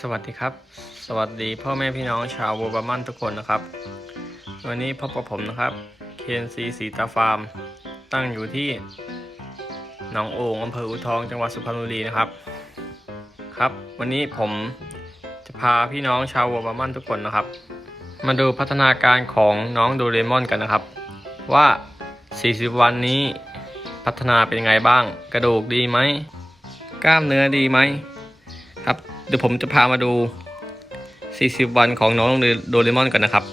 สวัสดีครับ สวัสดีพ่อแม่พี่น้องชาวบัวบามันทุกคนนะครับ วันนี้พบกับผมนะครับเคนซีสีตาฟาร์ม ตั้งอยู่ที่หนองโอ่งอำเภออูทองจังหวัดสุพรรณบุรีนะครับ ครับ วันนี้ผมจะพาพี่น้องชาวบัวบามันทุกคนนะครับ มาดูพัฒนาการของน้องโดเรมอนกันนะครับ ว่า 40 วันนี้พัฒนาเป็นไงบ้าง กระดูกดีไหม กล้ามเนื้อดีไหมครับ เดี๋ยวผมจะพามาดู 40 วันของน้องโดเรมอนกันนะครับ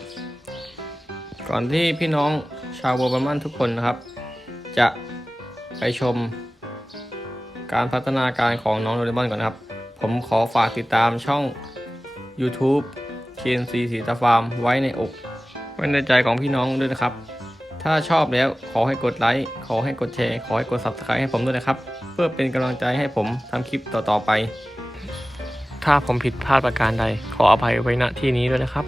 ก่อนที่พี่น้องชาวโบรามันทุกคนนะครับ จะไปชม การพัฒนาการของน้องโดเรมอนก่อนนะครับ ผมขอฝากติดตามช่อง YouTube KNC สีตาฟาร์มไว้ในอก ไว้ในใจของพี่น้องด้วยนะครับ ถ้าชอบแล้วขอให้กดไลค์ ขอให้กดแชร์ ขอให้กด Subscribe ให้ผมด้วยนะครับ เพื่อเป็นกำลังใจให้ผมทำคลิปต่อๆไป ถ้าผมผิดพลาดประการใด ขออภัยไว้ณที่นี้ด้วยนะครับ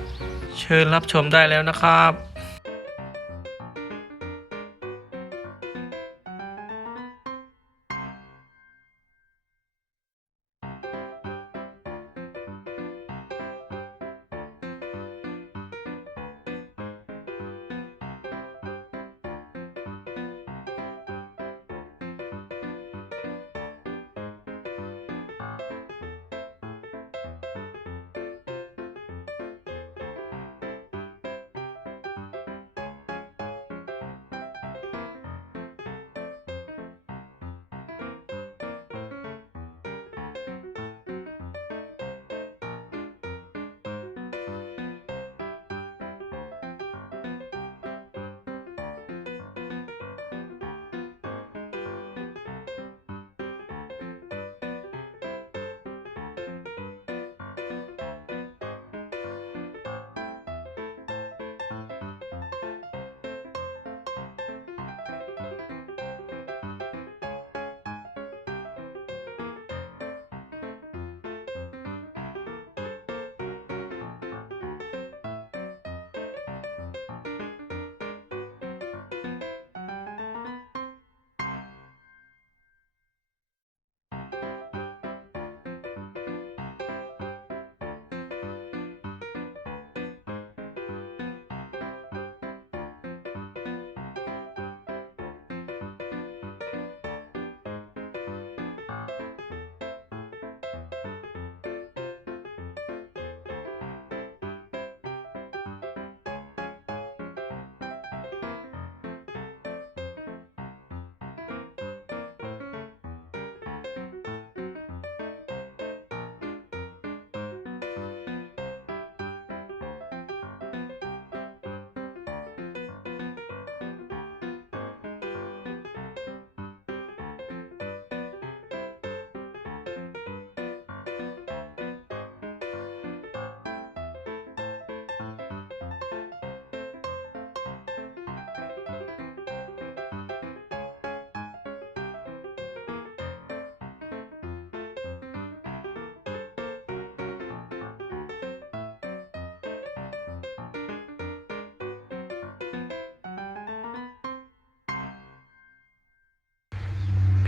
เชิญรับชมได้แล้วนะครับ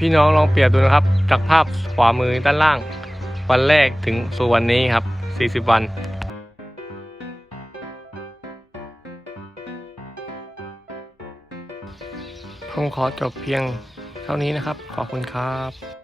พี่น้องลองเปรียบดูนะครับ จากภาพขวามือด้านล่าง วันแรกถึงสู่วันนี้ครับ 40 วันผมขอจบเพียงเท่านี้นะครับ ขอบคุณครับ